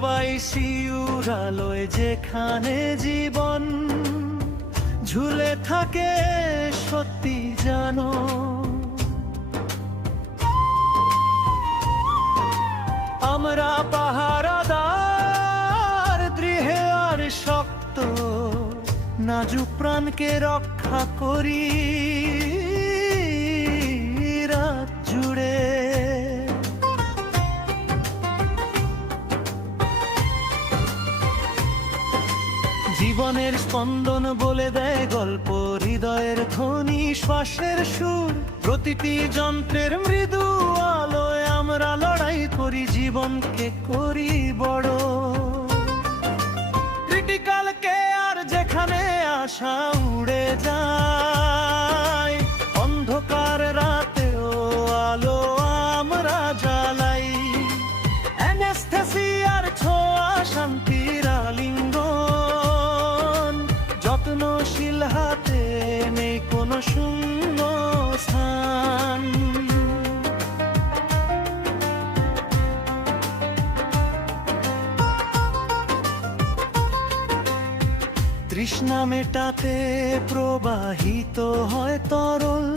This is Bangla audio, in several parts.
সবাই শিউরালয় যেখানে জীবন ঝুলে থাকে সত্যি জানো। আমরা পাহারাদার দৃঢ় আর শক্ত, নাজুক প্রাণকে রক্ষা করি রাত জুড়ে। জীবনের স্পন্দন বলে দেয় গল্প, হৃদয়ের ধ্বনি শ্বাসের সুর, প্রতিটি যন্ত্রের মৃদু আলোয় আমরা লড়াই করি, জীবনকে করি বড়। ক্রিটিক্যাল কেয়ার যেখানে আশা উড়ে যায়, অন্ধকার রাতেও আলো আমরা জ্বালাই। অ্যানেস্থেসিয়ার ছোঁয়া শান্তির আলিঙ্গন, যত্নশীল হাতে নেই কোনো শূন্য স্থান। তৃষ্ণা মেটাতে প্রবাহিত হয় তরল,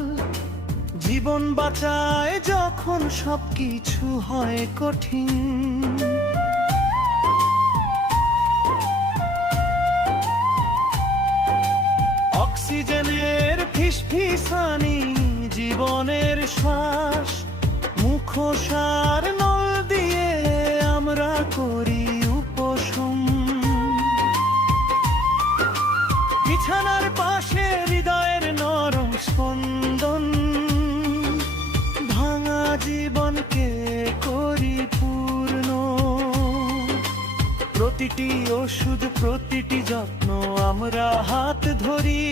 জীবন বাঁচায় যখন সবকিছু হয় কঠিন। অক্সিজেনের ফিসফিসানি জীবনের শ্বাস, মুখোশার নল দিয়ে আমরা করি উপশম। বিছানার পাশে হৃদয়ের নরম স্পন্দন, ভাঙা জীবনকে করি পূর্ণ। প্রতিটি ওষুধ প্রতিটি যত্ন আমরা হাত ধরি,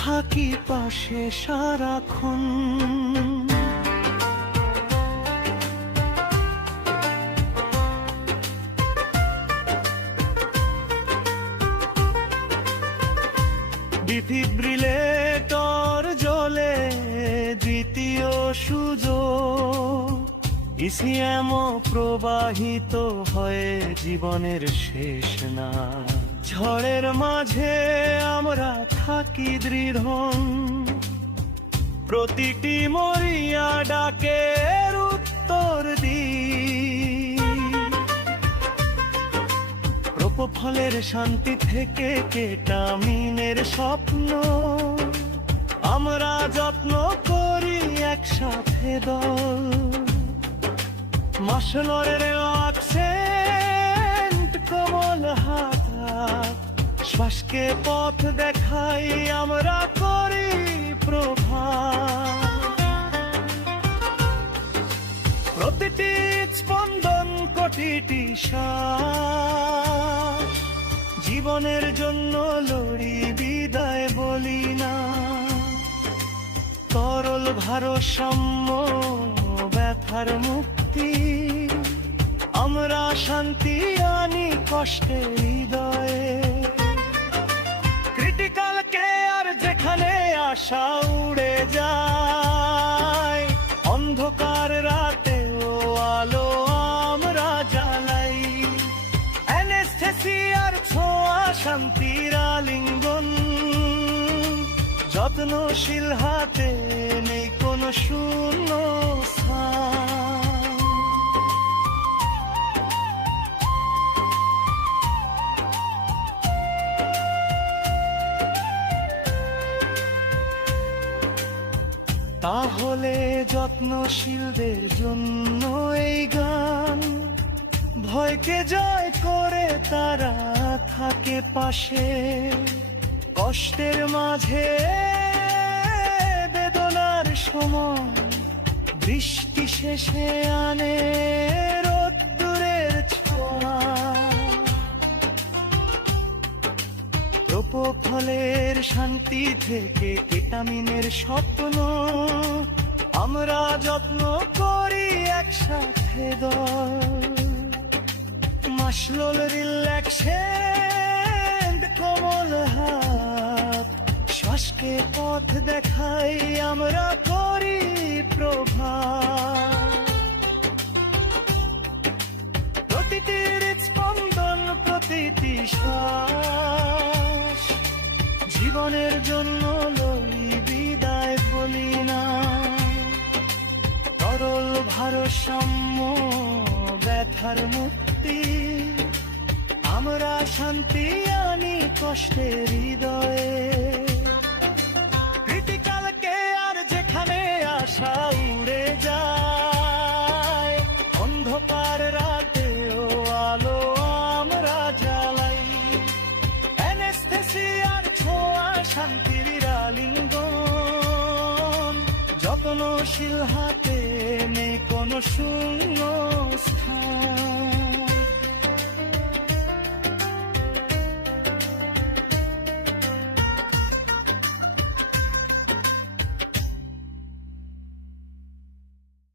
থাকি পাশে সারাক্ষণ। ডিফিব্রিলেটর জ্বলে দ্বিতীয় সুযোগ, ইসিএমও প্রবাহিত হয়ে জীবনের শেষ না। ঝড়ের মাঝে আমরা থাকি দৃঢ়, প্রতিটি মরিয়া ডাকের উত্তর দিই। প্রোপোফলের শান্তি থেকে কেটামিনের স্বপ্ন, আমরা যত্ন করি একসাথে দল। মাসলরের অ্যাকসেন্ট কোমল হাত, শ্বাসকে পথ দেখাই আমরা করি প্রভাত। প্রতিটি স্পন্দন প্রতিটি শ্বাস, জীবনের জন্য লড়ি বিদায় বলি না। তরল ভারসাম্য ব্যথার মুক্তি, আমরা শান্তি আনি কষ্টের হৃদয়ে। ক্রিটিক্যাল কেয়ার যেখানে আশা উড়ে যায়, অন্ধকার রাতেও আলো আমরা জ্বালাই। অ্যানেস্থেসিয়ার ছোঁয়া শান্তির আলিঙ্গন, যত্নশীল হাতে নেই কোনো শূন্য স্থান। তাহলে যত্নশীলদের জন্য এই গান, ভয়কে জয় করে তারা থাকে পাশে। কষ্টের মাঝে বেদনার সময়, বৃষ্টি শেষে আনে রোদ্দুরের ছোঁয়া। প্রোপোফলের শান্তি থেকে কেটামিনের স্বপ্ন, আমরা যত্ন করি একসাথে দল। মাসলোল রিল্যাক্সেন্ট কোমল হাত, শ্বাসকে পথ দেখাই আমরা করি প্রভাত। প্রতিটি শ্বাস জীবনের জন্য লই বিদায় বলি না। তরল ভারসাম্য ব্যথার মুক্তি, আমরা শান্তি আনি কষ্টের হৃদয়ে। ক্রিটিক্যালকে আর যেখানে আশা উড়ে যায়, অন্ধকার রাতেও আলো আমরা জ্বালাই। অ্যানেস্থেসিয়ার ছোঁয়া শান্তির আলিঙ্গন, যত্নশীল হাতে নেই কোনো শূন্য